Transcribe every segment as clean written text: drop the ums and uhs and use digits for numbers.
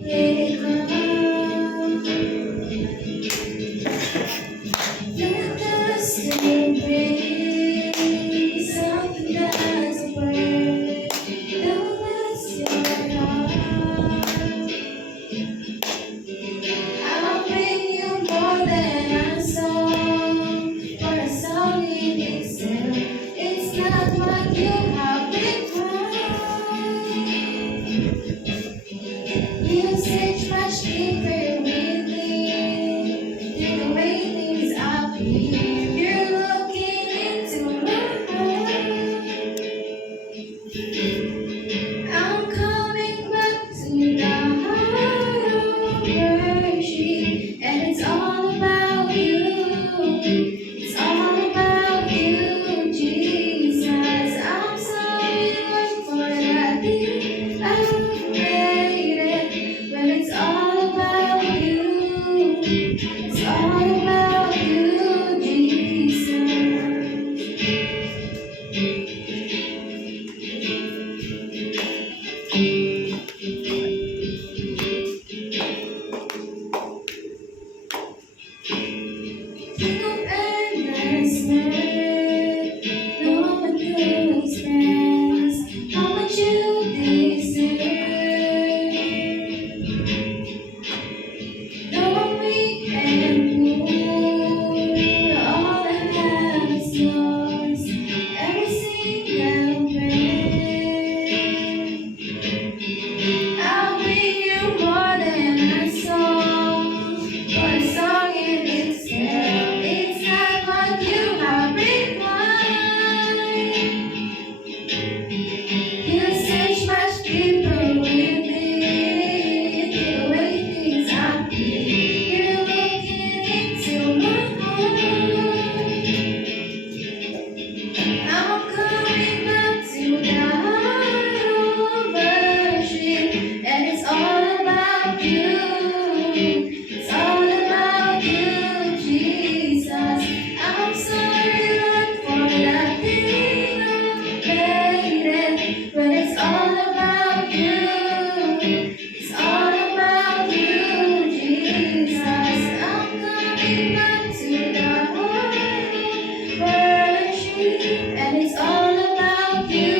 Let the same bring something that's a break. Don't lose your heart. I'll bring you more than a song, for a song in itself. It's not what you have become. You search much deeper within, through the way things appear. You're looking into my heart. I'm coming back to the heart of worship, and it's all about you. It's all about you, Jesus. I'm sorry, Lord, for that thing I've created, but it's all about you. It's all about you, Jesus. King of endless night, no one could express how much you deserve. No one we can move, all I have is yours, every single breath. I'll bring you more than a song, for a song in itself. It's not what you have required. You search much deeper within, the way things appear. You're looking into my heart. I'm coming back to the heart of worship, and it's all about you. It's all about you, Jesus. I'm sorry, Lord, for that thing I created, but it's all about you. It's all about you, Jesus. I'm coming back to the heart of worship, and it's all about you.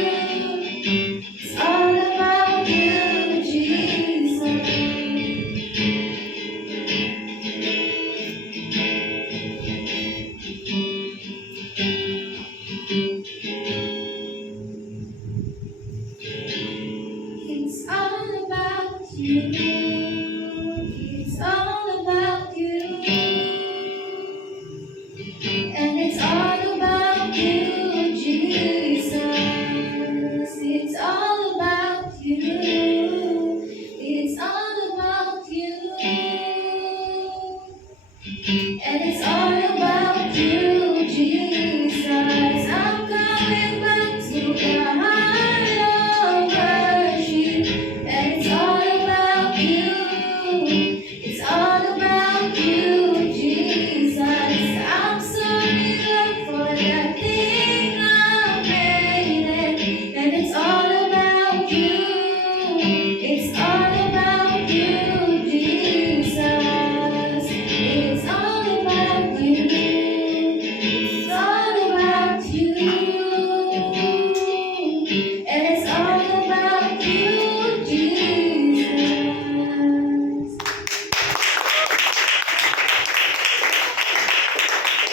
It's all about you, Jesus. It's all about you. It's all about you. And it's all about you, Jesus. It's all about you. It's all about you. And it's all